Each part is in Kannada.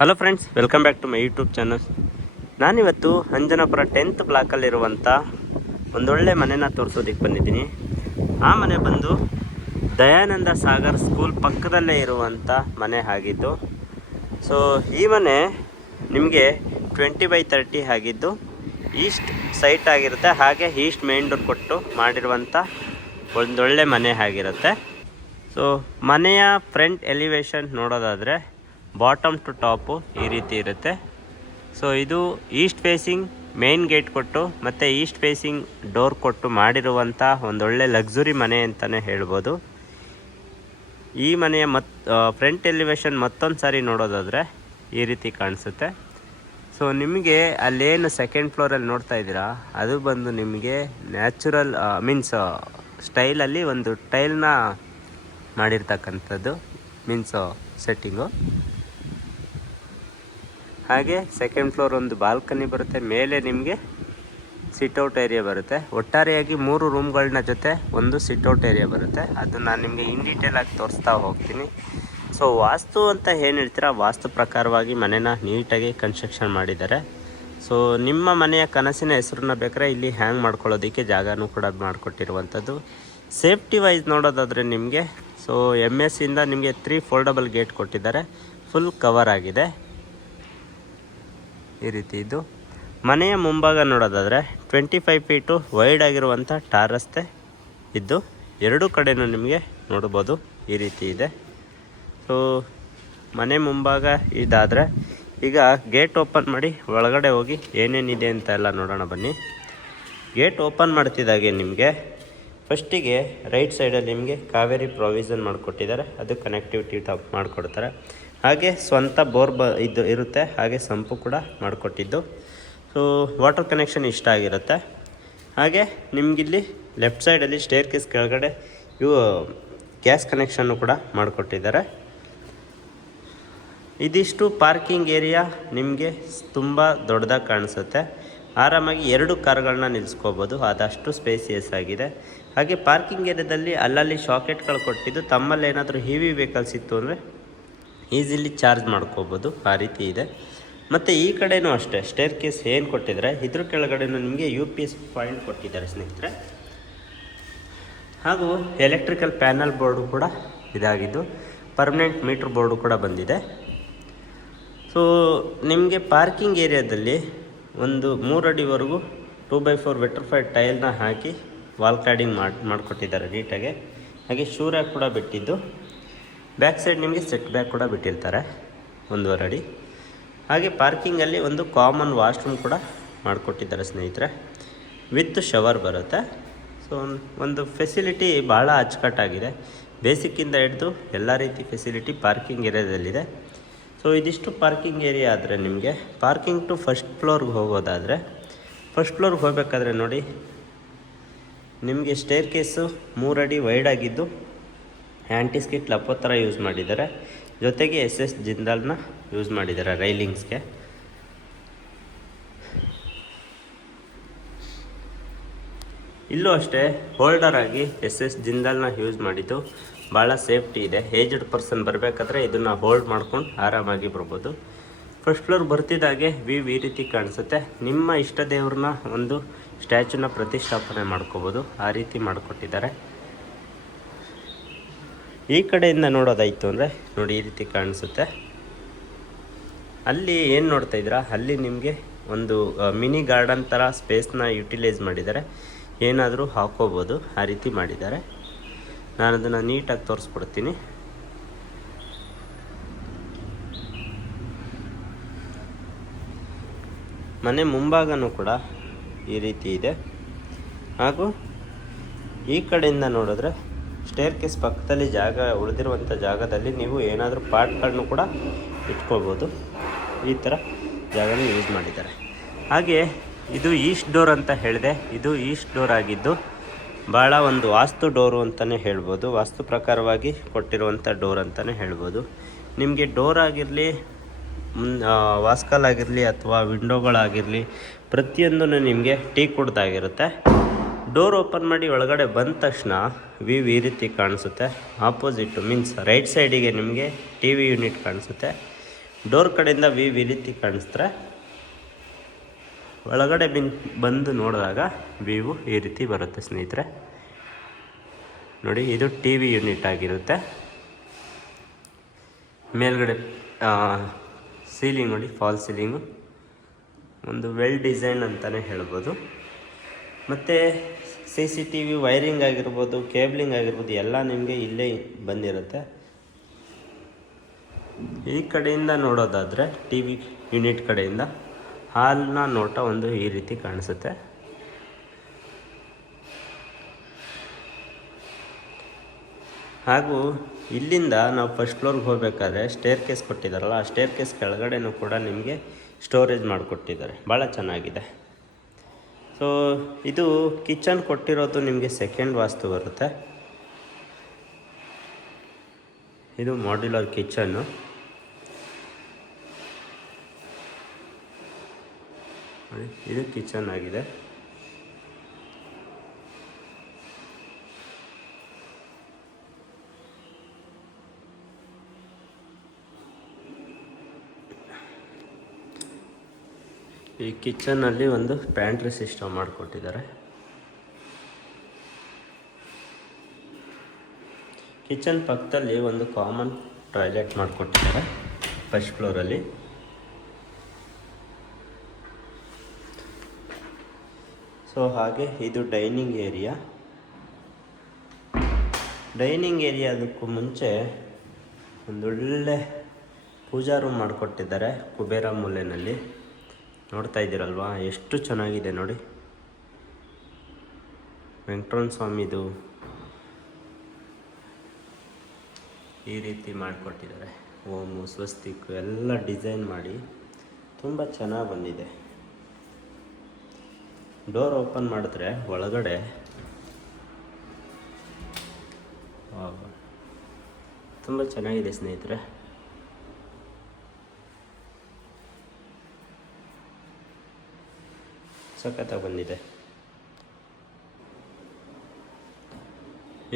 Hello friends, welcome back to my YouTube channel. ನಾನಿವತ್ತು ಅಂಜನಾಪುರ 10th ಬ್ಲಾಕಲ್ಲಿರುವಂಥ ಒಂದೊಳ್ಳೆ ಮನೆನ ತೋರಿಸೋದಕ್ಕೆ ಬಂದಿದ್ದೀನಿ. ಆ ಮನೆ ಬಂದು ದಯಾನಂದ ಸಾಗರ್ ಸ್ಕೂಲ್ ಪಕ್ಕದಲ್ಲೇ ಇರುವಂಥ ಮನೆ ಆಗಿದ್ದು. ಸೊ ಈ ಮನೆ ನಿಮಗೆ 20/30 ಆಗಿದ್ದು ಈಸ್ಟ್ ಸೈಟ್ ಆಗಿರುತ್ತೆ. ಹಾಗೆ ಈಸ್ಟ್ ಮೇನ್ ಡೋರ್ ಕೊಟ್ಟು ಮಾಡಿರುವಂಥ ಒಂದೊಳ್ಳೆ ಮನೆ ಆಗಿರುತ್ತೆ. ಸೊ ಮನೆಯ ಫ್ರಂಟ್ ಎಲಿವೇಶನ್ ನೋಡೋದಾದರೆ ಬಾಟಮ್ ಟು ಟಾಪು ಈ ರೀತಿ ಇರುತ್ತೆ. ಸೊ ಇದು ಈಸ್ಟ್ ಫೇಸಿಂಗ್ ಮೇನ್ ಗೇಟ್ ಕೊಟ್ಟು ಮತ್ತು ಈಸ್ಟ್ ಫೇಸಿಂಗ್ ಡೋರ್ ಕೊಟ್ಟು ಮಾಡಿರುವಂಥ ಒಂದೊಳ್ಳೆ ಲಕ್ಸುರಿ ಮನೆ ಅಂತಲೇ ಹೇಳ್ಬೋದು. ಈ ಮನೆಯ ಫ್ರಂಟ್ ಎಲಿವೇಶನ್ ಮತ್ತೊಂದು ಸಾರಿ ನೋಡೋದಾದರೆ ಈ ರೀತಿ ಕಾಣಿಸುತ್ತೆ. ಸೊ ನಿಮಗೆ ಅಲ್ಲೇನು ಸೆಕೆಂಡ್ ಫ್ಲೋರಲ್ಲಿ ನೋಡ್ತಾ ಇದ್ದೀರಾ, ಅದು ಬಂದು ನಿಮಗೆ ನ್ಯಾಚುರಲ್ ಸ್ಟೈಲಲ್ಲಿ ಒಂದು ಟೈಲ್ನ ಮಾಡಿರ್ತಕ್ಕಂಥದ್ದು, ಸೆಟ್ಟಿಂಗು. ಹಾಗೆ ಸೆಕೆಂಡ್ ಫ್ಲೋರ್ ಒಂದು ಬಾಲ್ಕನಿ ಬರುತ್ತೆ. ಮೇಲೆ ನಿಮಗೆ ಸಿಟ್ಔಟ್ ಏರಿಯಾ ಬರುತ್ತೆ. ಒಟ್ಟಾರೆಯಾಗಿ 3 ರೂಮ್ಗಳನ್ನ ಜೊತೆ ಒಂದು ಸಿಟ್ಔಟ್ ಏರಿಯಾ ಬರುತ್ತೆ. ಅದು ನಾನು ನಿಮಗೆ ಇನ್ ಡೀಟೇಲ್ ಆಗಿ ತೋರಿಸ್ತಾ ಹೋಗ್ತೀನಿ. ಸೊ ವಾಸ್ತು ಅಂತ ಏನು ಹೇಳ್ತೀರಾ, ವಾಸ್ತು ಪ್ರಕಾರವಾಗಿ ಮನೆನ ನೀಟಾಗಿ ಕನ್ಸ್ಟ್ರಕ್ಷನ್ ಮಾಡಿದ್ದಾರೆ. ಸೊ ನಿಮ್ಮ ಮನೆಯ ಕನಸಿನ ಹೆಸರನ್ನ ಬೇಕಾದ್ರೆ ಇಲ್ಲಿ ಹ್ಯಾಂಗ್ ಮಾಡ್ಕೊಳ್ಳೋದಕ್ಕೆ ಜಾಗನೂ ಕೂಡ ಮಾಡಿಕೊಟ್ಟಿರುವಂಥದ್ದು. ಸೇಫ್ಟಿ ವೈಸ್ ನೋಡೋದಾದರೆ ನಿಮಗೆ MS ಇಂದ ನಿಮಗೆ 3 ಫೋಲ್ಡಬಲ್ ಗೇಟ್ ಕೊಟ್ಟಿದ್ದಾರೆ. ಫುಲ್ ಕವರ್ ಆಗಿದೆ ಈ ರೀತಿ. ಇದು ಮನೆಯ ಮುಂಭಾಗ ನೋಡೋದಾದರೆ 25 ಫೀಟು ವೈಡ್ ಆಗಿರುವಂಥ ಟಾರ್ ರಸ್ತೆ ಇದ್ದು ಎರಡೂ ಕಡೆಯೂ ನಿಮಗೆ ನೋಡ್ಬೋದು ಈ ರೀತಿ ಇದೆ. ಸೊ ಮನೆ ಮುಂಭಾಗ ಇದಾದರೆ ಈಗ ಗೇಟ್ ಓಪನ್ ಮಾಡಿ ಒಳಗಡೆ ಹೋಗಿ ಏನೇನಿದೆ ಅಂತ ಎಲ್ಲ ನೋಡೋಣ ಬನ್ನಿ. ಗೇಟ್ ಓಪನ್ ಮಾಡ್ತಿದ್ದಾಗೆ ನಿಮಗೆ ಫಸ್ಟಿಗೆ ರೈಟ್ ಸೈಡಲ್ಲಿ ನಿಮಗೆ ಕಾವೇರಿ ಪ್ರಾವಿಷನ್ ಮಾಡಿಕೊಟ್ಟಿದ್ದಾರೆ. ಅದು ಕನೆಕ್ಟಿವಿಟಿ ಮಾಡಿಕೊಡ್ತಾರೆ. ಹಾಗೆ ಸ್ವಂತ ಬೋರ್ ಇದು ಇರುತ್ತೆ. ಹಾಗೆ ಸಂಪು ಕೂಡ ಮಾಡಿಕೊಟ್ಟಿದ್ದು. ಸೊ ವಾಟರ್ ಕನೆಕ್ಷನ್ ಇಷ್ಟ ಆಗಿರುತ್ತೆ. ಹಾಗೆ ನಿಮಗಿಲ್ಲಿ ಲೆಫ್ಟ್ ಸೈಡಲ್ಲಿ ಸ್ಟೇರ್ ಕೇಸ್ ಕೆಳಗಡೆ ಗ್ಯಾಸ್ ಕನೆಕ್ಷನ್ನು ಕೂಡ ಮಾಡಿಕೊಟ್ಟಿದ್ದಾರೆ. ಇದಿಷ್ಟು ಪಾರ್ಕಿಂಗ್ ಏರಿಯಾ ನಿಮಗೆ ತುಂಬ ದೊಡ್ಡದಾಗಿ ಕಾಣಿಸುತ್ತೆ. ಆರಾಮಾಗಿ 2 ಕಾರ್ಗಳನ್ನ ನಿಲ್ಲಿಸ್ಕೋಬೋದು, ಅದಷ್ಟು ಸ್ಪೇಸಿಯಸ್ ಆಗಿದೆ. ಹಾಗೆ ಪಾರ್ಕಿಂಗ್ ಏರಿಯಾದಲ್ಲಿ ಅಲ್ಲಲ್ಲಿ ಶಾಕೆಟ್ಗಳು ಕೊಟ್ಟಿದ್ದು ತಮ್ಮಲ್ಲಿ ಏನಾದರೂ ಹೆವಿ ವೆಹಿಕಲ್ಸ್ ಇತ್ತು ಅಂದರೆ ಈಸಿಲಿ ಚಾರ್ಜ್ ಮಾಡ್ಕೋಬೋದು, ಆ ರೀತಿ ಇದೆ. ಮತ್ತು ಈ ಕಡೆಯೂ ಅಷ್ಟೇ ಸ್ಟೇರ್ ಕೇಸ್ ಏನು ಕೊಟ್ಟಿದ್ದಾರೆ, ಇದ್ರ ಕೆಳಗಡೆನೂ ನಿಮಗೆ UPS ಪಾಯಿಂಟ್ ಕೊಟ್ಟಿದ್ದಾರೆ ಸ್ನೇಹಿತರೆ. ಹಾಗೂ ಎಲೆಕ್ಟ್ರಿಕಲ್ ಪ್ಯಾನಲ್ ಬೋರ್ಡು ಕೂಡ ಇದಾಗಿದ್ದು ಪರ್ಮನೆಂಟ್ ಮೀಟ್ರ್ ಬೋರ್ಡು ಕೂಡ ಬಂದಿದೆ. ಸೊ ನಿಮಗೆ ಪಾರ್ಕಿಂಗ್ ಏರಿಯಾದಲ್ಲಿ ಒಂದು 3 ಅಡಿವರೆಗೂ 2x4 ವೆಟ್ರಿಫೈಡ್ ಟೈಲ್ನ ಹಾಕಿ ವಾಲ್ ಕ್ಲಾಡಿಂಗ್ ಮಾಡಿಕೊಟ್ಟಿದ್ದಾರೆ ನೀಟಾಗೆ. ಹಾಗೆ ಶೂ ರ್ಯಾಕ್ ಕೂಡ ಬಿಟ್ಟಿದ್ದು, ಬ್ಯಾಕ್ ಸೈಡ್ ನಿಮಗೆ ಸೆಟ್ ಬ್ಯಾಕ್ ಕೂಡ ಬಿಟ್ಟಿರ್ತಾರೆ 1.5 ಅಡಿ. ಹಾಗೆ ಪಾರ್ಕಿಂಗಲ್ಲಿ ಒಂದು ಕಾಮನ್ ವಾಶ್ರೂಮ್ ಕೂಡ ಮಾಡಿಕೊಟ್ಟಿದ್ದಾರೆ ಸ್ನೇಹಿತರೆ, ವಿತ್ ಶವರ್ ಬರುತ್ತೆ. ಸೊ ಒಂದು ಫೆಸಿಲಿಟಿ ಭಾಳ ಅಚ್ಚುಕಟ್ಟಾಗಿದೆ. ಬೇಸಿಕ್ಕಿಂದ ಹಿಡಿದು ಎಲ್ಲ ರೀತಿ ಫೆಸಿಲಿಟಿ ಪಾರ್ಕಿಂಗ್ ಏರಿಯಾದಲ್ಲಿದೆ. ಸೊ ಇದಿಷ್ಟು ಪಾರ್ಕಿಂಗ್ ಏರಿಯಾ ಆದರೆ ನಿಮಗೆ ಪಾರ್ಕಿಂಗ್ ಟು ಫಸ್ಟ್ ಫ್ಲೋರ್ಗೆ ಹೋಗೋದಾದರೆ, ಫಸ್ಟ್ ಫ್ಲೋರ್ಗೆ ಹೋಗಬೇಕಾದ್ರೆ ನೋಡಿ ನಿಮಗೆ ಸ್ಟೇರ್ ಕೇಸು 3 ಅಡಿ ವೈಡ್ ಆಗಿದ್ದು ಆ್ಯಂಟಿ ಸ್ಕಿಟ್ ಲಪ್ಪೋ ಥರ ಯೂಸ್ ಮಾಡಿದ್ದಾರೆ. ಜೊತೆಗೆ SS ಜಿಂದಾಲ್ನ ಯೂಸ್ ಮಾಡಿದ್ದಾರೆ ರೈಲಿಂಗ್ಸ್ಗೆ. ಇಲ್ಲೂ ಅಷ್ಟೇ ಹೋಲ್ಡರ್ ಆಗಿ SS ಜಿಂದಾಲ್ನ ಯೂಸ್ ಮಾಡಿದ್ದು ಭಾಳ ಸೇಫ್ಟಿ ಇದೆ. ಏಜ್ಡ್ ಪರ್ಸನ್ ಬರಬೇಕಾದ್ರೆ ಇದನ್ನು ಹೋಲ್ಡ್ ಮಾಡ್ಕೊಂಡು ಆರಾಮಾಗಿ ಬರ್ಬೋದು. ಫಸ್ಟ್ ಫ್ಲೋರ್ ಬರ್ತಿದ್ದಾಗೆ ಈ ರೀತಿ ಕಾಣಿಸುತ್ತೆ. ನಿಮ್ಮ ಇಷ್ಟ ದೇವ್ರನ್ನ ಒಂದು ಸ್ಟ್ಯಾಚುನ ಪ್ರತಿಷ್ಠಾಪನೆ ಮಾಡ್ಕೋಬೋದು, ಆ ರೀತಿ ಮಾಡಿಕೊಟ್ಟಿದ್ದಾರೆ. ಈ ಕಡೆಯಿಂದ ನೋಡೋದಾಯಿತು ಅಂದರೆ ನೋಡಿ ಈ ರೀತಿ ಕಾಣಿಸುತ್ತೆ. ಅಲ್ಲಿ ಏನು ನೋಡ್ತಾ ಇದ್ದೀರಾ, ಅಲ್ಲಿ ನಿಮಗೆ ಒಂದು ಮಿನಿ ಗಾರ್ಡನ್ ಥರ ಸ್ಪೇಸ್ನ ಯುಟಿಲೈಸ್ ಮಾಡಿದ್ದಾರೆ. ಏನಾದರೂ ಹಾಕೋಬೋದು, ಆ ರೀತಿ ಮಾಡಿದ್ದಾರೆ. ನಾನು ಅದನ್ನು ನೀಟಾಗಿ ತೋರಿಸ್ಕೊಡ್ತೀನಿ. ಮನೆ ಮುಂಭಾಗನೂ ಕೂಡ ಈ ರೀತಿ ಇದೆ. ಹಾಗೂ ಈ ಕಡೆಯಿಂದ ನೋಡಿದ್ರೆ ಸ್ಟೇರ್ ಕೇಸ್ ಪಕ್ಕದಲ್ಲಿ ಉಳಿದಿರುವಂಥ ಜಾಗದಲ್ಲಿ ನೀವು ಏನಾದರೂ ಪಾಟ್ಗಳನ್ನೂ ಕೂಡ ಇಟ್ಕೊಳ್ಬೋದು. ಈ ಥರ ಜಾಗನ ಯೂಸ್ ಮಾಡಿದ್ದಾರೆ. ಹಾಗೆ ಇದು ಈಸ್ಟ್ ಡೋರ್ ಅಂತ ಹೇಳಿದೆ. ಇದು ಈಸ್ಟ್ ಡೋರ್ ಆಗಿದ್ದು ಭಾಳ ಒಂದು ವಾಸ್ತು ಡೋರು ಅಂತಲೇ ಹೇಳ್ಬೋದು. ವಾಸ್ತು ಪ್ರಕಾರವಾಗಿ ಕೊಟ್ಟಿರುವಂಥ ಡೋರ್ ಅಂತಲೇ ಹೇಳ್ಬೋದು. ನಿಮಗೆ ಡೋರ್ ಆಗಿರಲಿ, ವಾಸ್ಕಲ್ ಆಗಿರಲಿ ಅಥವಾ ವಿಂಡೋಗಳಾಗಿರಲಿ ಪ್ರತಿಯೊಂದೂ ನಿಮಗೆ ಟೀಕ್ವುಡ್ದಾಗಿರುತ್ತೆ. ಡೋರ್ ಓಪನ್ ಮಾಡಿ ಒಳಗಡೆ ಬಂದ ತಕ್ಷಣ ಈ ರೀತಿ ಕಾಣಿಸುತ್ತೆ. ಆಪೋಸಿಟ್ಟು ರೈಟ್ ಸೈಡಿಗೆ ನಿಮಗೆ TV ಯೂನಿಟ್ ಕಾಣಿಸುತ್ತೆ. ಡೋರ್ ಕಡೆಯಿಂದ ವ್ಯೂ ಈ ರೀತಿ ಕಾಣಿಸ್ತಾರೆ. ಒಳಗಡೆ ಬಂದು ನೋಡಿದಾಗ ವ್ಯೂ ಈ ರೀತಿ ಬರುತ್ತೆ ಸ್ನೇಹಿತರೆ. ನೋಡಿ, ಇದು ಟಿ ವಿ ಯೂನಿಟ್ ಆಗಿರುತ್ತೆ. ಮೇಲ್ಗಡೆ ಸೀಲಿಂಗ್ ನೋಡಿ, ಫಾಲ್ ಸೀಲಿಂಗು ಒಂದು ವೆಲ್ ಡಿಸೈನ್ ಅಂತಲೇ ಹೇಳ್ಬೋದು. ಮತ್ತು CCTV ವೈರಿಂಗ್ ಆಗಿರ್ಬೋದು, ಕೇಬ್ಲಿಂಗ್ ಆಗಿರ್ಬೋದು, ಎಲ್ಲ ನಿಮಗೆ ಇಲ್ಲೇ ಬಂದಿರುತ್ತೆ. ಈ ಕಡೆಯಿಂದ ನೋಡೋದಾದರೆ ಟಿ ವಿ ಯೂನಿಟ್ ಕಡೆಯಿಂದ ಹಾಲ್ನ ನೋಟ ಒಂದು ಈ ರೀತಿ ಕಾಣಿಸುತ್ತೆ. ಹಾಗೂ ಇಲ್ಲಿಂದ ನಾವು ಫಸ್ಟ್ ಫ್ಲೋರ್ಗೆ ಹೋಗಬೇಕಾದ್ರೆ ಸ್ಟೇರ್ ಕೇಸ್ ಕೊಟ್ಟಿದ್ದಾರಲ್ಲ, ಆ ಸ್ಟೇರ್ ಕೇಸ್ ಕೆಳಗಡೆನೂ ಕೂಡ ನಿಮಗೆ ಸ್ಟೋರೇಜ್ ಮಾಡಿಕೊಟ್ಟಿದ್ದಾರೆ. ಭಾಳ ಚೆನ್ನಾಗಿದೆ. ಸೊ ಇದು ಕಿಚನ್ ಕೊಟ್ಟಿರೋದು ನಿಮಗೆ ಸೆಕೆಂಡ್ ವಾಸ್ತು ಬರುತ್ತೆ. ಇದು ಮಾಡ್ಯುಲರ್ ಕಿಚನ್ನು. ಇದು ಕಿಚನ್ ಆಗಿದೆ. ಈ ಕಿಚನಲ್ಲಿ ಒಂದು ಪ್ಯಾಂಟ್ರಿ ಸಿಸ್ಟಮ್ ಮಾಡಿಕೊಟ್ಟಿದ್ದಾರೆ. ಕಿಚನ್ ಪಕ್ಕದಲ್ಲಿ ಒಂದು ಕಾಮನ್ ಟಾಯ್ಲೆಟ್ ಮಾಡಿಕೊಟ್ಟಿದ್ದಾರೆ ಫಸ್ಟ್ ಫ್ಲೋರಲ್ಲಿ. ಸೊ ಹಾಗೆ ಇದು ಡೈನಿಂಗ್ ಏರಿಯಾ. ಡೈನಿಂಗ್ ಏರಿಯಾದಕ್ಕೂ ಮುಂಚೆ ಒಂದೊಳ್ಳೆ ಪೂಜಾ ರೂಮ್ ಮಾಡಿಕೊಟ್ಟಿದ್ದಾರೆ ಕುಬೇರ ಮೂಲೆಯಲ್ಲಿ. ನೋಡ್ತಾ ಇದ್ದೀರಲ್ವಾ, ಎಷ್ಟು ಚೆನ್ನಾಗಿದೆ ನೋಡಿ. ವೆಂಕಟರಮಣ ಸ್ವಾಮಿದು ಈ ರೀತಿ ಮಾಡಿಕೊಟ್ಟಿದ್ದಾರೆ. ಓಮು, ಸ್ವಸ್ತಿಕ್ ಎಲ್ಲ ಡಿಸೈನ್ ಮಾಡಿ ತುಂಬ ಚೆನ್ನಾಗಿ ಬಂದಿದೆ. ಡೋರ್ ಓಪನ್ ಮಾಡಿದ್ರೆ ಒಳಗಡೆ ತುಂಬ ಚೆನ್ನಾಗಿದೆ ಸ್ನೇಹಿತರೆ. ಸಖತ್ತಾಗಿ ಬಂದಿದೆ.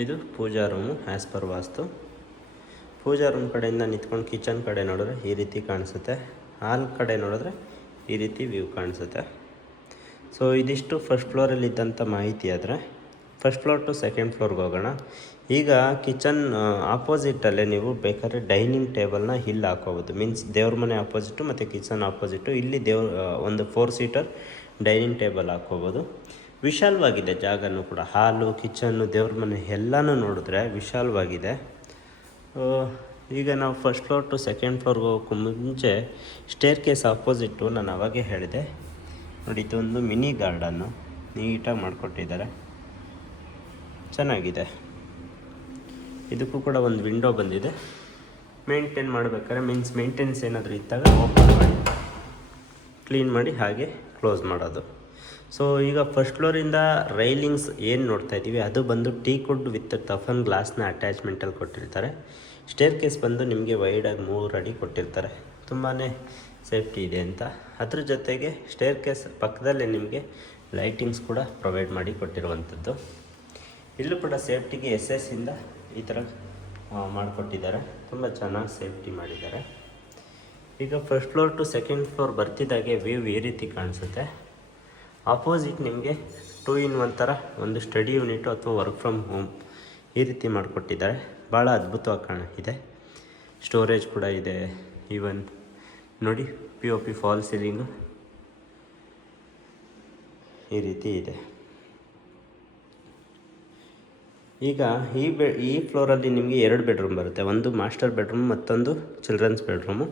ಇದು ಪೂಜಾ ರೂಮು ಆ್ಯಸ್ ಪರ್ ವಾಸ್ತು. ಪೂಜಾ ರೂಮ್ ಕಡೆಯಿಂದ ನಿಂತ್ಕೊಂಡು ಕಿಚನ್ ಕಡೆ ನೋಡಿದ್ರೆ ಈ ರೀತಿ ಕಾಣಿಸುತ್ತೆ. ಹಾಲ್ ಕಡೆ ನೋಡಿದ್ರೆ ಈ ರೀತಿ ವ್ಯೂ ಕಾಣಿಸುತ್ತೆ. ಸೊ ಇದಿಷ್ಟು ಫಸ್ಟ್ ಫ್ಲೋರಲ್ಲಿದ್ದಂಥ ಮಾಹಿತಿ. ಆದರೆ ಫಸ್ಟ್ ಫ್ಲೋರ್ ಟು ಸೆಕೆಂಡ್ ಫ್ಲೋರ್ಗೆ ಹೋಗೋಣ. ಈಗ ಕಿಚನ್ ಆಪೋಸಿಟಲ್ಲೇ ನೀವು ಬೇಕಾದ್ರೆ ಡೈನಿಂಗ್ ಟೇಬಲ್ನ ಇಲ್ಲಿ ಹಾಕೋಬೋದು. ಮೀನ್ಸ್ ದೇವ್ರ ಮನೆ ಆಪೋಸಿಟು ಮತ್ತು ಕಿಚನ್ ಆಪೋಸಿಟು ಇಲ್ಲಿ ಒಂದು 4 ಸೀಟರ್ ಡೈನಿಂಗ್ ಟೇಬಲ್ ಹಾಕ್ಕೋಬೋದು. ವಿಶಾಲವಾಗಿದೆ ಜಾಗನೂ ಕೂಡ. ಹಾಲು, ಕಿಚನ್ನು, ದೇವ್ರ ಮನೆ ಎಲ್ಲನೂ ನೋಡಿದ್ರೆ ವಿಶಾಲವಾಗಿದೆ. ಈಗ ನಾವು ಫಸ್ಟ್ ಫ್ಲೋರ್ ಟು ಸೆಕೆಂಡ್ ಫ್ಲೋರ್ಗೆ ಹೋಗೋಕ್ಕೂ ಮುಂಚೆ ಸ್ಟೇರ್ ಕೇಸ್ ಆಪೋಸಿಟ್ಟು ನಾನು ಅವಾಗೇ ಹೇಳಿದೆ ನೋಡಿ, ಇದೊಂದು ಮಿನಿ ಗಾರ್ಡನ್ನು ನೀಟಾಗಿ ಮಾಡಿಕೊಟ್ಟಿದ್ದಾರೆ. ಚೆನ್ನಾಗಿದೆ. ಇದಕ್ಕೂ ಕೂಡ ಒಂದು ವಿಂಡೋ ಬಂದಿದೆ. ಮೇಂಟೈನ್ ಮಾಡಬೇಕಾದ್ರೆ ಮೀನ್ಸ್ ಮೇಂಟೆನೆನ್ಸ್ ಏನಾದರೂ ಇದ್ದಾಗ ಓಪನ್ ಮಾಡಿ ಕ್ಲೀನ್ ಮಾಡಿ ಹಾಗೆ ಕ್ಲೋಸ್ ಮಾಡೋದು. ಸೊ ಈಗ ಫಸ್ಟ್ ಫ್ಲೋರಿಂದ ರೈಲಿಂಗ್ಸ್ ಏನು ನೋಡ್ತಾ ಇದ್ದೀವಿ ಅದು ಬಂದು ಟೀಕ್ವುಡ್ ವಿತ್ ಟಫನ್ ಗ್ಲಾಸ್ನ ಅಟ್ಯಾಚ್ಮೆಂಟಲ್ಲಿ ಕೊಟ್ಟಿರ್ತಾರೆ. ಸ್ಟೇರ್ ಕೇಸ್ ಬಂದು ನಿಮಗೆ ವೈಡಾಗಿ 3 ಅಡಿ ಕೊಟ್ಟಿರ್ತಾರೆ. ತುಂಬಾ ಸೇಫ್ಟಿ ಇದೆ ಅಂತ. ಅದ್ರ ಜೊತೆಗೆ ಸ್ಟೇರ್ ಕೇಸ್ ಪಕ್ಕದಲ್ಲೇ ನಿಮಗೆ ಲೈಟಿಂಗ್ಸ್ ಕೂಡ ಪ್ರೊವೈಡ್ ಮಾಡಿ ಕೊಟ್ಟಿರುವಂಥದ್ದು. ಇಲ್ಲೂ ಕೂಡ ಸೇಫ್ಟಿಗೆ SS ಇಂದ ಈ ಥರ ಮಾಡಿಕೊಟ್ಟಿದ್ದಾರೆ. ತುಂಬ ಚೆನ್ನಾಗಿ ಸೇಫ್ಟಿ ಮಾಡಿದ್ದಾರೆ. ಈಗ first floor to second floor ಬರ್ತಿದ್ದಾಗೆ ವ್ಯೂ ಈ ರೀತಿ ಕಾಣಿಸುತ್ತೆ. ಆಪೋಸಿಟ್ ನಿಮಗೆ 2 in 1 ಥರ ಒಂದು ಸ್ಟಡಿ ಯೂನಿಟು ಅಥವಾ ವರ್ಕ್ ಫ್ರಮ್ ಹೋಮ್ ಈ ರೀತಿ ಮಾಡಿಕೊಟ್ಟಿದ್ದಾರೆ. ಭಾಳ ಅದ್ಭುತವಾಗಿ ಇದೆ. ಸ್ಟೋರೇಜ್ ಕೂಡ ಇದೆ. ಈವನ್ ನೋಡಿ, POP ಫಾಲ್ ಸೀಲಿಂಗು ಈ ರೀತಿ ಇದೆ. ಈಗ ಈ ಫ್ಲೋರಲ್ಲಿ ನಿಮಗೆ 2 ಬೆಡ್ರೂಮ್ ಬರುತ್ತೆ. ಒಂದು ಮಾಸ್ಟರ್ ಬೆಡ್ರೂಮ್, ಮತ್ತೊಂದು children's bedroom.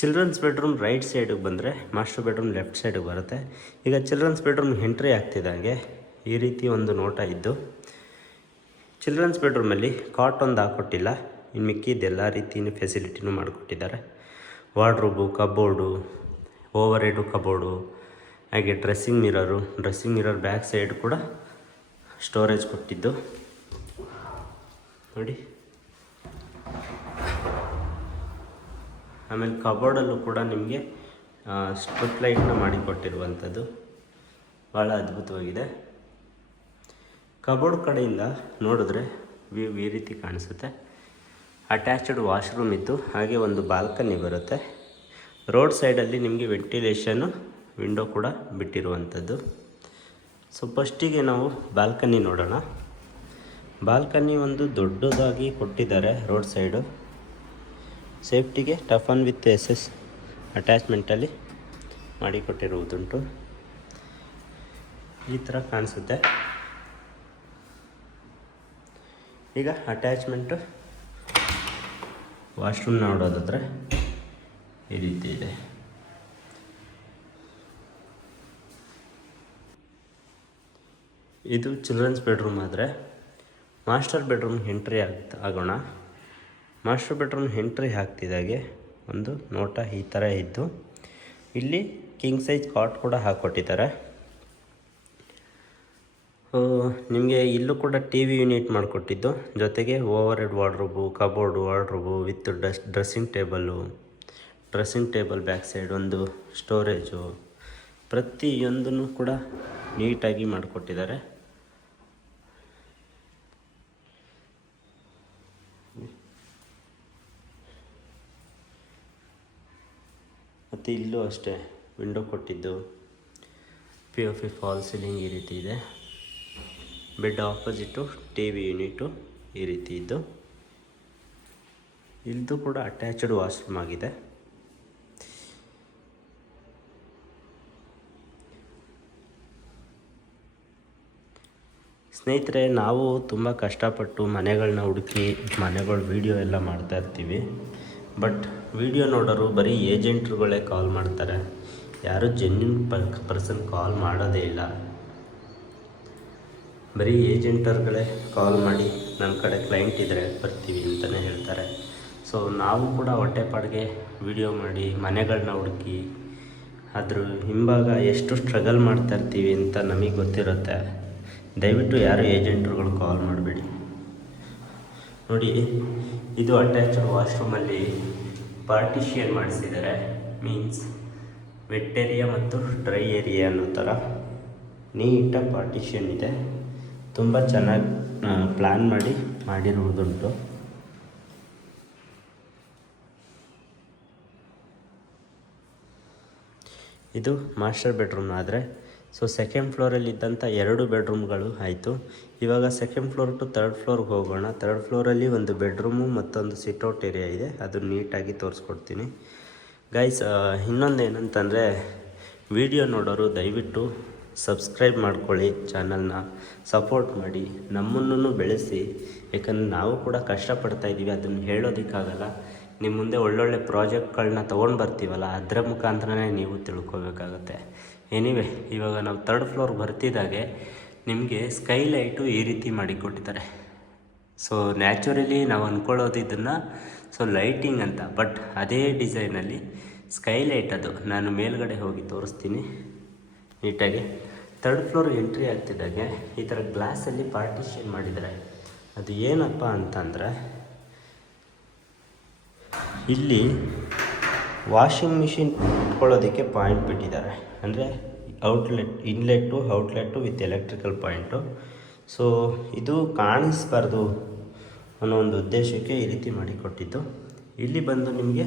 Children's bedroom right ಸೈಡಿಗೆ ಬಂದರೆ ಮಾಸ್ಟರ್ ಬೆಡ್ರೂಮ್ ಲೆಫ್ಟ್ ಸೈಡಿಗೆ ಬರುತ್ತೆ. ಈಗ ಚಿಲ್ಡ್ರನ್ಸ್ ಬೆಡ್ರೂಮ್ ಎಂಟ್ರಿ ಆಗ್ತಿದ್ದಂಗೆ ಈ ರೀತಿ ಒಂದು ನೋಟ ಇದ್ದು, ಚಿಲ್ಡ್ರನ್ಸ್ ಬೆಡ್ರೂಮಲ್ಲಿ ಕಾಟ್ ಒಂದು ಹಾಕ್ಕೊಟ್ಟಿಲ್ಲ. ಇನ್ನು ಮಿಕ್ಕಿದ್ದೆಲ್ಲ ರೀತಿಯ ಫೆಸಿಲಿಟಿನೂ ಮಾಡಿಕೊಟ್ಟಿದ್ದಾರೆ. ವಾರ್ಡ್ರೋಬು, ಕಬೋರ್ಡು, ಓವರ್ ಹೆಡು ಕಬೋರ್ಡು, ಹಾಗೆ ಡ್ರೆಸ್ಸಿಂಗ್ ಮಿರರ್ ಬ್ಯಾಕ್ ಸೈಡ್ ಕೂಡ ಸ್ಟೋರೇಜ್ ಕೊಟ್ಟಿದ್ದು ನೋಡಿ. ಆಮೇಲೆ ಕಬೋರ್ಡಲ್ಲೂ ಕೂಡ ನಿಮಗೆ ಸ್ಟ್ರಿಪ್ ಲೈಟ್ನ ಮಾಡಿಕೊಟ್ಟಿರುವಂಥದ್ದು ಭಾಳ ಅದ್ಭುತವಾಗಿದೆ. ಕಬೋರ್ಡ್ ಕಡೆಯಿಂದ ನೋಡಿದ್ರೆ ವ್ಯೂ ಈ ರೀತಿ ಕಾಣಿಸುತ್ತೆ. ಅಟ್ಯಾಚ್ಡ್ ವಾಶ್ರೂಮ್ ಇತ್ತು, ಹಾಗೆ ಒಂದು ಬಾಲ್ಕನಿ ಬರುತ್ತೆ. ರೋಡ್ ಸೈಡಲ್ಲಿ ನಿಮಗೆ ವೆಂಟಿಲೇಷನ್ನು ವಿಂಡೋ ಕೂಡ ಬಿಟ್ಟಿರುವಂಥದ್ದು. ಸೊ ಫಸ್ಟಿಗೆ ನಾವು ಬಾಲ್ಕನಿ ನೋಡೋಣ. ಬಾಲ್ಕನಿ ಒಂದು ದೊಡ್ಡದಾಗಿ ಕೊಟ್ಟಿದ್ದಾರೆ ರೋಡ್ ಸೈಡು. ಸೇಫ್ಟಿಗೆ ಟಫನ್ ವಿತ್ ಎಸ್ ಅಟ್ಯಾಚ್ಮೆಂಟಲ್ಲಿ ಮಾಡಿಕೊಟ್ಟಿರುವುದುಂಟು. ಈ ಥರ ಕಾಣಿಸುತ್ತೆ. ಈಗ ಅಟ್ಯಾಚ್ಮೆಂಟು ವಾಶ್ರೂಮ್ ನೋಡೋದಾದರೆ ಈ ರೀತಿ ಇದೆ. ಇದು ಚಿಲ್ಡ್ರನ್ಸ್ ಬೆಡ್ರೂಮ್ ಆದರೆ ಮಾಸ್ಟರ್ ಬೆಡ್ರೂಮ್ ಎಂಟ್ರಿ ಆಗೋಣ. ಮಾಸ್ಟರ್ ಬೆಡ್ರೂಮ್ ಎಂಟ್ರಿ ಆಗ್ತಿದ್ದಾಗೆ ಒಂದು ನೋಟ ಈ ಥರ ಇದ್ದು, ಇಲ್ಲಿ ಕಿಂಗ್ ಸೈಜ್ ಕಾಟ್ ಕೂಡ ಹಾಕ್ಕೊಟ್ಟಿದ್ದಾರೆ. ನಿಮಗೆ ಇಲ್ಲೂ ಕೂಡ ಟಿ ವಿ ಯೂನಿಟ್ ಮಾಡಿಕೊಟ್ಟಿದ್ದು, ಜೊತೆಗೆ over head wardrobe, cupboard, wardrobe with dressing table back side ಒಂದು ಸ್ಟೋರೇಜು, ಪ್ರತಿಯೊಂದನ್ನು ಕೂಡ ನೀಟಾಗಿ ಮಾಡಿಕೊಟ್ಟಿದ್ದಾರೆ. ಮತ್ತು ಇಲ್ಲೂ ಅಷ್ಟೇ ವಿಂಡೋ ಕೊಟ್ಟಿದ್ದು, POP ಫಾಲ್ ಸೀಲಿಂಗ್ ಈ ರೀತಿ ಇದೆ. Bed opposite T V unit ಈ ರೀತಿ ಇದ್ದು, ಇಲ್ಲೂ ಕೂಡ ಅಟ್ಯಾಚ್ಡ್ ವಾಶ್ರೂಮ್ ಆಗಿದೆ. ಸ್ನೇಹಿತರೆ, ನಾವು ತುಂಬ ಕಷ್ಟಪಟ್ಟು ಮನೆಗಳನ್ನ ಹುಡುಕಿ ಮನೆಗಳು ವೀಡಿಯೋ ಎಲ್ಲ ಮಾಡ್ತಾ ಇರ್ತೀವಿ. ಬಟ್ ವೀಡಿಯೋ ನೋಡೋರು ಬರೀ ಏಜೆಂಟ್ರುಗಳೇ ಕಾಲ್ ಮಾಡ್ತಾರೆ, ಯಾರು ಜೆನ್ಯೂನ್ ಪರ್ಸನ್ ಕಾಲ್ ಮಾಡೋದೇ ಇಲ್ಲ. ಬರೀ ಏಜೆಂಟರ್ಗಳೇ ಕಾಲ್ ಮಾಡಿ ನಮ್ಮ ಕಡೆ ಕ್ಲೈಂಟ್ ಇದ್ದರೆ ಬರ್ತೀವಿ ಅಂತಲೇ ಹೇಳ್ತಾರೆ. ಸೊ ನಾವು ಕೂಡ ಹೊಟ್ಟೆಪಾಡಿಗೆ ವೀಡಿಯೋ ಮಾಡಿ ಮನೆಗಳನ್ನ ಹುಡುಕಿ ಅದ್ರ ಹಿಂಭಾಗ ಎಷ್ಟು ಸ್ಟ್ರಗಲ್ ಮಾಡ್ತಾ ಇರ್ತೀವಿ ಅಂತ ನಮಗೆ ಗೊತ್ತಿರುತ್ತೆ. ದಯವಿಟ್ಟು ಯಾರು ಏಜೆಂಟ್ರುಗಳು ಕಾಲ್ ಮಾಡಬೇಡಿ. ನೋಡಿ, ಇದು ಅಟ್ಯಾಚ್ಡ್ ವಾಶ್ರೂಮಲ್ಲಿ ಪಾರ್ಟಿಷಿಯನ್ ಮಾಡಿಸಿದ್ದಾರೆ. ಮೀನ್ಸ್ ವೆಟ್ ಏರಿಯಾ ಮತ್ತು ಡ್ರೈ ಏರಿಯಾ ಅನ್ನೋ ಥರ ನೀಟಾಗಿ ಪಾರ್ಟಿಷಿಯನ್ ಇದೆ. ತುಂಬ ಚೆನ್ನಾಗಿ ಪ್ಲ್ಯಾನ್ ಮಾಡಿರುವುದುಂಟು. ಇದು ಮಾಸ್ಟರ್ ಬೆಡ್ರೂಮ್ ಆದರೆ, ಸೊ ಸೆಕೆಂಡ್ ಫ್ಲೋರಲ್ಲಿದ್ದಂಥ 2 ಬೆಡ್ರೂಮ್ಗಳು ಆಯಿತು. ಇವಾಗ ಸೆಕೆಂಡ್ ಫ್ಲೋರ್ ಟು ಥರ್ಡ್ ಫ್ಲೋರ್ಗೆ ಹೋಗೋಣ. ಥರ್ಡ್ ಫ್ಲೋರಲ್ಲಿ ಒಂದು ಬೆಡ್ರೂಮು ಮತ್ತೊಂದು ಸಿಟ್ಔಟ್ ಏರಿಯಾ ಇದೆ, ಅದು ನೀಟಾಗಿ ತೋರಿಸ್ಕೊಡ್ತೀನಿ ಗೈಸ್. ಇನ್ನೊಂದು ಏನಂತಂದರೆ, ವಿಡಿಯೋ ನೋಡೋರು ದಯವಿಟ್ಟು ಸಬ್ಸ್ಕ್ರೈಬ್ ಮಾಡ್ಕೊಳ್ಳಿ, ಚಾನಲ್ನ ಸಪೋರ್ಟ್ ಮಾಡಿ, ನಮ್ಮನ್ನು ಬೆಳೆಸಿ. ಯಾಕಂದರೆ ನಾವು ಕೂಡ ಕಷ್ಟಪಡ್ತಾಯಿದ್ದೀವಿ, ಅದನ್ನು ಹೇಳೋದಕ್ಕಾಗಲ್ಲ. ನಿಮ್ಮ ಮುಂದೆ ಒಳ್ಳೊಳ್ಳೆ ಪ್ರಾಜೆಕ್ಟ್ಗಳನ್ನ ತೊಗೊಂಡು ಬರ್ತೀವಲ್ಲ, ಅದರ ಮುಖಾಂತರನೇ ನೀವು ತಿಳ್ಕೊಬೇಕಾಗತ್ತೆ. ಎನಿವೆ, ಇವಾಗ ನಾವು ಥರ್ಡ್ ಫ್ಲೋರ್ ಬರ್ತಿದ್ದಾಗೆ ನಿಮಗೆ ಸ್ಕೈಲೈಟು ಈ ರೀತಿ ಮಾಡಿಕೊಟ್ಟಿದ್ದಾರೆ. ಸೊ ನ್ಯಾಚುರಲಿ ನಾವು ಅಂದ್ಕೊಳ್ಳೋದು ಇದನ್ನು ಲೈಟಿಂಗ್ ಅಂತ, ಬಟ್ ಅದೇ ಡಿಸೈನಲ್ಲಿ ಸ್ಕೈಲೈಟ್. ಅದು ನಾನು ಮೇಲ್ಗಡೆ ಹೋಗಿ ತೋರಿಸ್ತೀನಿ ನೀಟಾಗಿ. ಥರ್ಡ್ ಫ್ಲೋರ್ ಎಂಟ್ರಿ ಆಗ್ತಿದ್ದಾಗೆ ಈ ಥರ ಗ್ಲಾಸಲ್ಲಿ ಪಾರ್ಟಿಷನ್ ಮಾಡಿದ್ದಾರೆ. ಅದು ಏನಪ್ಪ ಅಂತಂದರೆ, ಇಲ್ಲಿ ವಾಷಿಂಗ್ ಮಿಷಿನ್ ಇಟ್ಕೊಳ್ಳೋದಕ್ಕೆ ಪಾಯಿಂಟ್ ಬಿಟ್ಟಿದ್ದಾರೆ. ಅಂದರೆ outlet with electrical point. So ಇದು ಕಾಣಿಸ್ಬಾರ್ದು ಅನ್ನೋ ಒಂದು ಉದ್ದೇಶಕ್ಕೆ ಈ ರೀತಿ ಮಾಡಿಕೊಟ್ಟಿದ್ದು. ಇಲ್ಲಿ ಬಂದು ನಿಮಗೆ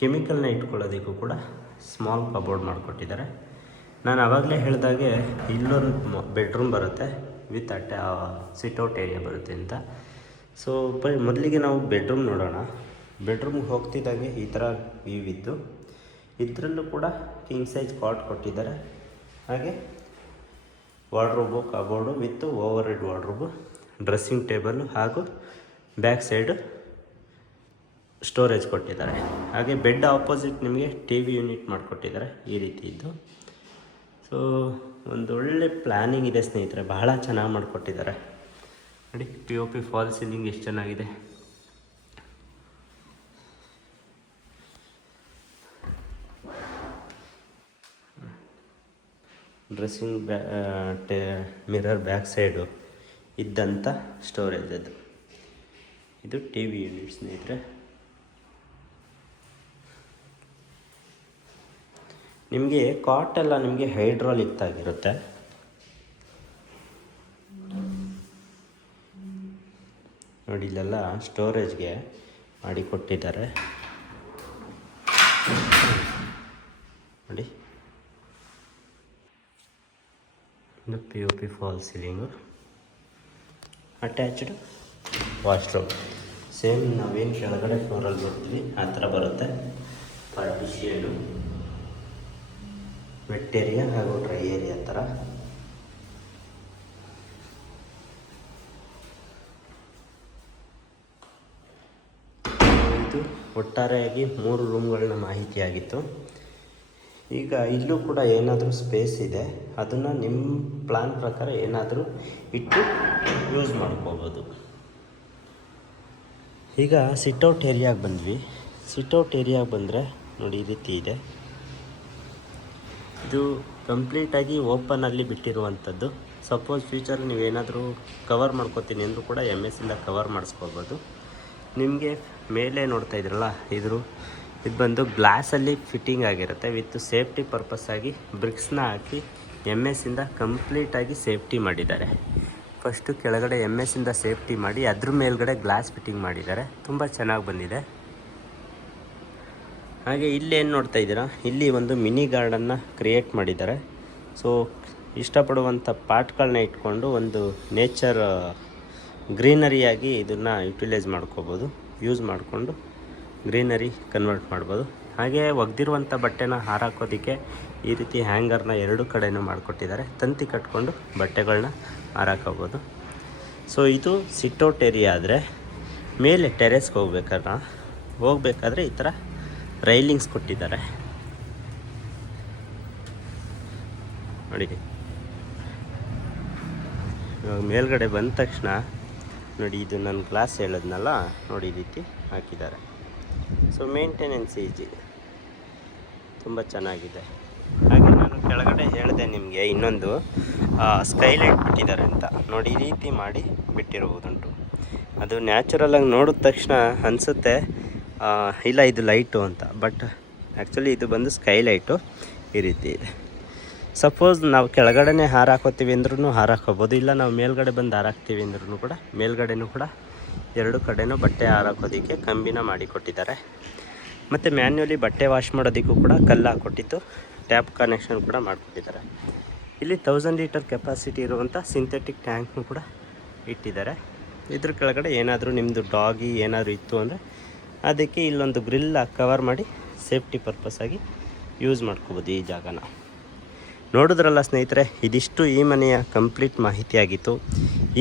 ಕೆಮಿಕಲ್ನ ಇಟ್ಕೊಳ್ಳೋದಕ್ಕೂ ಕೂಡ ಸ್ಮಾಲ್ ಕಬೋರ್ಡ್ ಮಾಡಿಕೊಟ್ಟಿದ್ದಾರೆ. ನಾನು ಆವಾಗಲೇ ಹೇಳಿದಾಗೆ ಇಲ್ಲೊಂದು ಬೆಡ್ರೂಮ್ ಬರುತ್ತೆ ವಿತ್ ಸಿಟ್ಔಟ್ ಏರಿಯಾ ಬರುತ್ತೆ ಅಂತ. ಸೊ ಮೊದಲಿಗೆ ನಾವು ಬೆಡ್ರೂಮ್ ನೋಡೋಣ. ಬೆಡ್ರೂಮ್ಗೆ ಹೋಗ್ತಿದ್ದಾಗೆ ಈ ಥರ ವ್ಯೂ ಇದ್ದು, ಇದರಲ್ಲೂ ಕೂಡ ಕಿಂಗ್ ಸೈಜ್ ಕಾಟ್ ಕೊಟ್ಟಿದ್ದಾರೆ. ಹಾಗೆ wardrobe, cupboard with over head wardrobe, dressing table ಹಾಗೂ ಬ್ಯಾಕ್ ಸೈಡು ಸ್ಟೋರೇಜ್ ಕೊಟ್ಟಿದ್ದಾರೆ. ಹಾಗೆ ಬೆಡ್ ಆಪೋಸಿಟ್ ನಿಮಗೆ ಟಿ ವಿ ಯೂನಿಟ್ ಮಾಡಿಕೊಟ್ಟಿದ್ದಾರೆ ಈ ರೀತಿ ಇದ್ದು. ಸೊ ಒಂದೊಳ್ಳೆ ಪ್ಲ್ಯಾನಿಂಗ್ ಇದೆ ಸ್ನೇಹಿತರೆ, ಬಹಳ ಚೆನ್ನಾಗಿ ಮಾಡಿಕೊಟ್ಟಿದ್ದಾರೆ. ನೋಡಿ, POP ಫಾಲ್ ಸೀಲಿಂಗ್ ಎಷ್ಟು ಚೆನ್ನಾಗಿದೆ. ಡ್ರೆಸ್ಸಿಂಗ್ ಮಿರರ್ ಬ್ಯಾಕ್ ಸೈಡು ಇದ್ದಂಥ ಸ್ಟೋರೇಜ್ ಅದು. ಇದು ಟಿ ವಿ ಯೂನಿಟ್ ಸ್ನೇಹಿತರೆ. ನಿಮಗೆ ಕಾಟ್ ಎಲ್ಲ ನಿಮಗೆ ಹೈಡ್ರಾಲಿಕ್ ಆಗಿರುತ್ತೆ. ನೋಡಿ ಇಲ್ಲೆಲ್ಲ ಸ್ಟೋರೇಜ್ಗೆ ಮಾಡಿ ಕೊಟ್ಟಿದ್ದಾರೆ ನೋಡಿ. ಇದು POP fall ceiling, attached washroom. Same ನಾವೇನು ಕೆಳಗಡೆ ಫ್ಲೋರಲ್ಲಿ ಬರ್ತೀವಿ ಆ ಥರ ಬರುತ್ತೆ. ಪಾರ್ಟಿಷಿಯನು, ವೆಟ್ ಏರಿಯಾ ಹಾಗೂ ಡ್ರೈ ಏರಿಯಾ ಥರ. ಇದು ಒಟ್ಟಾರೆಯಾಗಿ 3 ರೂಮ್ಗಳನ್ನ ಮಾಹಿತಿಯಾಗಿತ್ತು. ಈಗ ಇಲ್ಲೂ ಕೂಡ ಏನಾದರೂ ಸ್ಪೇಸ್ ಇದೆ, ಅದನ್ನು ನಿಮ್ಮ ಪ್ಲ್ಯಾನ್ ಪ್ರಕಾರ ಏನಾದರೂ ಇಟ್ಟು ಯೂಸ್ ಮಾಡ್ಕೋಬೋದು. ಈಗ ಸಿಟ್ಔಟ್ ಏರಿಯಾಗೆ ಬಂದ್ವಿ. ಸಿಟ್ಔಟ್ ಏರಿಯಾಗೆ ಬಂದರೆ ನೋಡಿ ಈ ರೀತಿ ಇದೆ. ಇದು ಕಂಪ್ಲೀಟಾಗಿ ಓಪನಲ್ಲಿ ಬಿಟ್ಟಿರುವಂಥದ್ದು. ಸಪೋಸ್ ಫ್ಯೂಚರ್ ನೀವೇನಾದರೂ ಕವರ್ ಮಾಡ್ಕೋತೀನಿ ಅಂದರೂ ಕೂಡ MS ಇಂದ ಕವರ್ ಮಾಡಿಸ್ಕೋಬೋದು. ನಿಮಗೆ ಮೇಲೆ ನೋಡ್ತಾ ಇದ್ರಲ್ಲ, ಇದು ಬಂದು ಗ್ಲಾಸಲ್ಲಿ ಫಿಟ್ಟಿಂಗ್ ಆಗಿರುತ್ತೆ. ವಿತ್ ಸೇಫ್ಟಿ ಪರ್ಪಸ್ ಆಗಿ ಬ್ರಿಕ್ಸ್ನ ಹಾಕಿ MS ಇಂದ ಕಂಪ್ಲೀಟಾಗಿ ಸೇಫ್ಟಿ ಮಾಡಿದ್ದಾರೆ. ಫಸ್ಟು ಕೆಳಗಡೆ MS ಇಂದ ಸೇಫ್ಟಿ ಮಾಡಿ ಅದ್ರ ಮೇಲ್ಗಡೆ ಗ್ಲಾಸ್ ಫಿಟ್ಟಿಂಗ್ ಮಾಡಿದ್ದಾರೆ. ತುಂಬ ಚೆನ್ನಾಗಿ ಬಂದಿದೆ. ಹಾಗೆ ಇಲ್ಲಿ ಏನು ನೋಡ್ತಾ ಇದ್ದೀರಾ, ಇಲ್ಲಿ ಒಂದು ಮಿನಿ ಗಾರ್ಡನ್ನ ಕ್ರಿಯೇಟ್ ಮಾಡಿದ್ದಾರೆ. ಸೊ ಇಷ್ಟಪಡುವಂಥ ಪಾಟ್ಗಳನ್ನ ಇಟ್ಕೊಂಡು ಒಂದು ನೇಚರ್ ಗ್ರೀನರಿಯಾಗಿ ಇದನ್ನು ಯುಟಿಲೈಸ್ ಮಾಡ್ಕೋಬೋದು. ಯೂಸ್ ಮಾಡಿಕೊಂಡು ಗ್ರೀನರಿ ಕನ್ವರ್ಟ್ ಮಾಡ್ಬೋದು. ಹಾಗೆ ಒಗೆದಿರುವಂಥ ಬಟ್ಟೆನ ಹಾರಾಕೋದಕ್ಕೆ ಈ ರೀತಿ ಹ್ಯಾಂಗರ್ನ 2 ಕಡೆಯೂ ಮಾಡಿಕೊಟ್ಟಿದ್ದಾರೆ. ತಂತಿ ಕಟ್ಕೊಂಡು ಬಟ್ಟೆಗಳನ್ನ ಹಾರಾಕೋಬೋದು. ಸೊ ಇದು ಸಿಟ್ಔಟ್ ಏರಿಯಾ. ಆದರೆ ಮೇಲೆ ಟೆರೆಸ್ಗೆ ಹೋಗ್ಬೇಕಾದ್ರೆ ಈ ಥರ ರೈಲಿಂಗ್ಸ್ ಕೊಟ್ಟಿದ್ದಾರೆ ನೋಡಿ. ಇವಾಗ ಮೇಲ್ಗಡೆ ಬಂದ ತಕ್ಷಣ ನೋಡಿ, ಇದು ನನ್ನ ಗ್ಲಾಸ್ ಹೇಳೋದ್ನಲ್ಲ ನೋಡಿ, ಈ ರೀತಿ ಹಾಕಿದ್ದಾರೆ. ಸೊ ಮೇಂಟೆನೆನ್ಸ್ ಈಜಿ, ತುಂಬ ಚೆನ್ನಾಗಿದೆ. ಹಾಗೆ ನಾನು ಕೆಳಗಡೆ ಹೇಳಿದೆ ನಿಮಗೆ ಇನ್ನೊಂದು ಸ್ಕೈಲೈಟ್ ಬಿಟ್ಟಿದ್ದಾರೆ ಅಂತ. ನೋಡಿ ಈ ರೀತಿ ಮಾಡಿ ಬಿಟ್ಟಿರುವುದುಂಟು. ಅದು ನ್ಯಾಚುರಲಾಗಿ ನೋಡಿದ ತಕ್ಷಣ ಅನಿಸುತ್ತೆ ಇಲ್ಲ ಇದು ಲೈಟು ಅಂತ. ಬಟ್ ಆ್ಯಕ್ಚುಲಿ ಇದು ಬಂದು ಸ್ಕೈಲೈಟು ಈ ರೀತಿ ಇದೆ. ಸಪೋಸ್ ನಾವು ಕೆಳಗಡೆ ಹಾರಾಕೋತೀವಿ ಅಂದ್ರೂ ಹಾರಾಕೋಬೋದು, ಇಲ್ಲ ನಾವು ಮೇಲ್ಗಡೆ ಬಂದು ಹಾರಾಕ್ತೀವಿ ಅಂದ್ರೂ ಕೂಡ ಮೇಲ್ಗಡೆನೂ ಕೂಡ 2 ಕಡೆನೂ ಬಟ್ಟೆ ಹಾರಾಕೋದಕ್ಕೆ ಕಂಬಿನ ಮಾಡಿಕೊಟ್ಟಿದ್ದಾರೆ. ಮತ್ತು ಮ್ಯಾನ್ಯುವಲಿ ಬಟ್ಟೆ ವಾಶ್ ಮಾಡೋದಕ್ಕೂ ಕೂಡ ಕಲ್ಲು ಹಾಕ್ಕೊಟ್ಟಿದ್ದು ಟ್ಯಾಪ್ ಕನೆಕ್ಷನ್ ಕೂಡ ಮಾಡಿಕೊಟ್ಟಿದ್ದಾರೆ. ಇಲ್ಲಿ 1000 ಲೀಟರ್ ಕೆಪಾಸಿಟಿ ಇರುವಂಥ ಸಿಂಥೆಟಿಕ್ ಟ್ಯಾಂಕ್ನು ಕೂಡ ಇಟ್ಟಿದ್ದಾರೆ. ಇದ್ರ ಕೆಳಗಡೆ ಏನಾದರೂ ನಿಮ್ಮದು ಡಾಗಿ ಏನಾದರೂ ಇತ್ತು ಅಂದರೆ ಅದಕ್ಕೆ ಇಲ್ಲೊಂದು ಗ್ರಿಲ್ ಕವರ್ ಮಾಡಿ ಸೇಫ್ಟಿ ಪರ್ಪಸ್ಸಾಗಿ ಯೂಸ್ ಮಾಡ್ಕೋಬೋದು ಈ ಜಾಗನ. ನೋಡಿದ್ರಲ್ಲ ಸ್ನೇಹಿತರೆ, ಇದಿಷ್ಟು ಈ ಮನೆಯ ಕಂಪ್ಲೀಟ್ ಮಾಹಿತಿಯಾಗಿತ್ತು.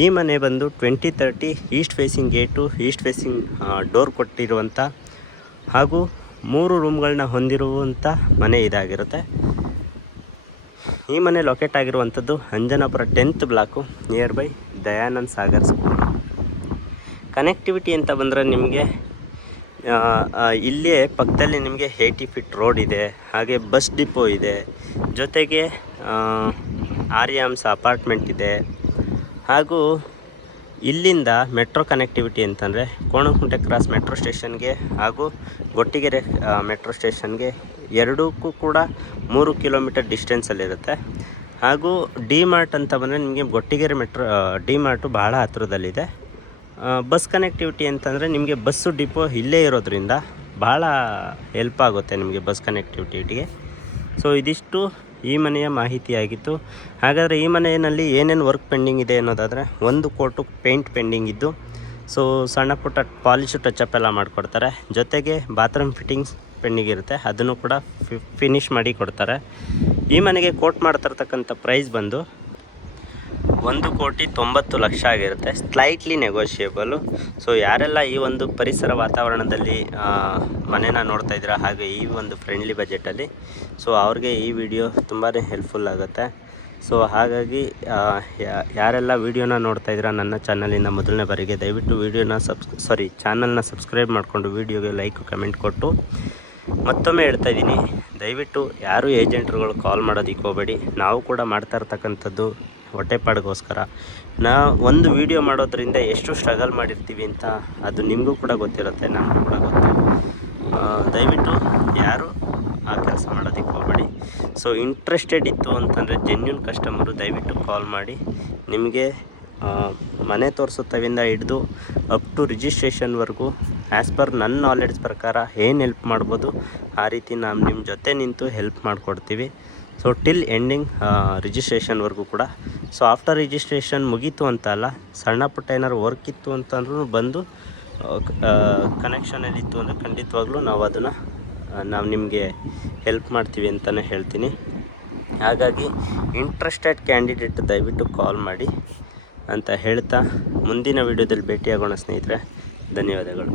ಈ ಮನೆ ಬಂದು 2030 East facing gate, East facing door ಕೊಟ್ಟಿರುವಂಥ ಹಾಗೂ 3 ರೂಮ್ಗಳನ್ನ ಹೊಂದಿರುವಂಥ ಮನೆ ಇದಾಗಿರುತ್ತೆ. ಈ ಮನೆ ಲೊಕೇಟ್ ಆಗಿರುವಂಥದ್ದು Anjanapura 10th block, near by Dayanand Sagar school. Connectivity ಅಂತ ಬಂದರೆ ನಿಮಗೆ ಇಲ್ಲೇ ಪಕ್ಕದಲ್ಲಿ ನಿಮಗೆ 80 ಫೀಟ್ ರೋಡ್ ಇದೆ. ಹಾಗೆ ಬಸ್ ಡಿಪೋ ಇದೆ, ಜೊತೆಗೆ ಆರ್ಯಾಮ್ಸ್ ಅಪಾರ್ಟ್ಮೆಂಟ್ ಇದೆ. ಹಾಗೂ ಇಲ್ಲಿಂದ ಮೆಟ್ರೋ ಕನೆಕ್ಟಿವಿಟಿ ಅಂತಂದರೆ ಕೋಣನಕುಂಟೆ ಕ್ರಾಸ್ ಮೆಟ್ರೋ ಸ್ಟೇಷನ್ಗೆ ಹಾಗೂ ಗೊಟ್ಟಿಗೆರೆ ಮೆಟ್ರೋ ಸ್ಟೇಷನ್ಗೆ ಎರಡಕ್ಕೂ ಕೂಡ 3 ಕಿಲೋಮೀಟರ್ ಡಿಸ್ಟೆನ್ಸಲ್ಲಿರುತ್ತೆ. ಹಾಗೂ ಡಿ ಮಾರ್ಟ್ ಅಂತ ಬಂದರೆ ನಿಮಗೆ ಗೊಟ್ಟಿಗೆರೆ ಡಿ ಮಾರ್ಟು ಬಹಳ ಹತ್ತಿರದಲ್ಲಿದೆ. ಬಸ್ ಕನೆಕ್ಟಿವಿಟಿ ಅಂತಂದರೆ ನಿಮಗೆ ಬಸ್ಸು ಡಿಪೋ ಇಲ್ಲೇ ಇರೋದ್ರಿಂದ ಭಾಳ ಹೆಲ್ಪ್ ಆಗುತ್ತೆ ನಿಮಗೆ ಬಸ್ ಕನೆಕ್ಟಿವಿಟಿಗೆ. ಸೊ ಇದಿಷ್ಟು ಈ ಮನೆಯ ಮಾಹಿತಿಯಾಗಿತ್ತು. ಹಾಗಾದರೆ ಈ ಮನೆಯಲ್ಲಿ ಏನೇನು ವರ್ಕ್ ಪೆಂಡಿಂಗ್ ಇದೆ ಅನ್ನೋದಾದರೆ, 1 ಕೋಟು ಪೇಂಟ್ ಪೆಂಡಿಂಗ್ ಇದ್ದು, ಸೊ ಸಣ್ಣ ಪುಟ್ಟ ಪಾಲಿಶು ಟಚಪ್ ಎಲ್ಲ ಮಾಡಿಕೊಡ್ತಾರೆ. ಜೊತೆಗೆ ಬಾತ್ರೂಮ್ ಫಿಟ್ಟಿಂಗ್ಸ್ ಪೆಂಡಿಂಗ್ ಇರುತ್ತೆ, ಅದನ್ನು ಕೂಡ ಫಿನಿಷ್ ಮಾಡಿ ಕೊಡ್ತಾರೆ. ಈ ಮನೆಗೆ ಕೋಟ್ ಮಾಡ್ತಿರ್ತಕ್ಕಂಥ ಪ್ರೈಸ್ ಬಂದು 1,90,00,000 ಆಗಿರುತ್ತೆ. ಸ್ಲೈಟ್ಲಿ ನೆಗೋಷಿಯೇಬಲು. ಸೊ ಯಾರೆಲ್ಲ ಈ ಒಂದು ಪರಿಸರ ವಾತಾವರಣದಲ್ಲಿ ಮನೇನ ನೋಡ್ತಾ ಇದ್ದೀರಾ, ಹಾಗೆ ಈ ಒಂದು ಫ್ರೆಂಡ್ಲಿ ಬಜೆಟಲ್ಲಿ, ಸೊ ಅವ್ರಿಗೆ ಈ ವಿಡಿಯೋ ತುಂಬಾ ಹೆಲ್ಪ್ಫುಲ್ ಆಗುತ್ತೆ. ಸೊ ಹಾಗಾಗಿ ಯಾರೆಲ್ಲ ವೀಡಿಯೋನ ನೋಡ್ತಾ ಇದ್ದೀರಾ ನನ್ನ ಚಾನಲಿಂದ ಮೊದಲನೇ ಬಾರಿಗೆ, ದಯವಿಟ್ಟು ಚಾನಲ್ನ ಸಬ್ಸ್ಕ್ರೈಬ್ ಮಾಡಿಕೊಂಡು ವೀಡಿಯೋಗೆ ಲೈಕ್ ಕಮೆಂಟ್ ಕೊಟ್ಟು, ಮತ್ತೊಮ್ಮೆ ಹೇಳ್ತಾ ಇದ್ದೀನಿ, ದಯವಿಟ್ಟು ಯಾರೂ ಏಜೆಂಟ್ರುಗಳು ಕಾಲ್ ಮಾಡೋದಕ್ಕೆ ಹೋಗಬೇಡಿ. ನಾವು ಕೂಡ ಮಾಡ್ತಾ ಇರ್ತಕ್ಕಂಥದ್ದು ಹೊಟ್ಟೆಪಾಡಿಗೋಸ್ಕರ. ಒಂದು ವೀಡಿಯೋ ಮಾಡೋದ್ರಿಂದ ಎಷ್ಟು ಸ್ಟ್ರಗಲ್ ಮಾಡಿರ್ತೀವಿ ಅಂತ ಅದು ನಿಮಗೂ ಕೂಡ ಗೊತ್ತಿರುತ್ತೆ, ನಮಗೂ ಕೂಡ ಗೊತ್ತು. ದಯವಿಟ್ಟು ಯಾರು ಆ ಕೆಲಸ ಮಾಡೋದಕ್ಕೆ ಹೋಗಬೇಡಿ. ಸೊ ಇಂಟ್ರೆಸ್ಟೆಡ್ ಇತ್ತು ಅಂತಂದರೆ ಜೆನ್ಯೂನ್ ಕಸ್ಟಮರು ದಯವಿಟ್ಟು ಕಾಲ್ ಮಾಡಿ ನಿಮಗೆ ಮನೆ ತೋರಿಸುತ್ತವಿಂದ ಹಿಡಿದು ಅಪ್ ಟು ರಿಜಿಸ್ಟ್ರೇಷನ್ವರೆಗೂ ಆ್ಯಸ್ ಪರ್ ನನ್ನ ನಾಲೆಡ್ಜ್ ಪ್ರಕಾರ ಏನು ಹೆಲ್ಪ್ ಮಾಡ್ಬೋದು ಆ ರೀತಿ ನಾವು ನಿಮ್ಮ ಜೊತೆ ನಿಂತು ಹೆಲ್ಪ್ ಮಾಡಿಕೊಡ್ತೀವಿ. ಸೊ ಟಿಲ್ ಎಂಡಿಂಗ್ ರಿಜಿಸ್ಟ್ರೇಷನ್ವರೆಗೂ ಕೂಡ. ಸೊ ಆಫ್ಟರ್ ರಿಜಿಸ್ಟ್ರೇಷನ್ ಮುಗೀತು ಅಂತ ಅಲ್ಲ, ಸಣ್ಣ ಪುಟ್ಟ ಏನಾದ್ರು ವರ್ಕ್ ಇತ್ತು ಅಂತಂದ್ರೂ ಬಂದು ಕನೆಕ್ಷನಲ್ಲಿತ್ತು ಅಂದರೆ ಖಂಡಿತವಾಗ್ಲೂ ನಾವು ನಿಮಗೆ ಹೆಲ್ಪ್ ಮಾಡ್ತೀವಿ ಅಂತಲೇ ಹೇಳ್ತೀನಿ. ಹಾಗಾಗಿ ಇಂಟ್ರೆಸ್ಟೆಡ್ ಕ್ಯಾಂಡಿಡೇಟ್ ದಯವಿಟ್ಟು ಕಾಲ್ ಮಾಡಿ ಅಂತ ಹೇಳ್ತಾ ಮುಂದಿನ ವೀಡಿಯೋದಲ್ಲಿ ಭೇಟಿಯಾಗೋಣ ಸ್ನೇಹಿತರೆ. ಧನ್ಯವಾದಗಳು.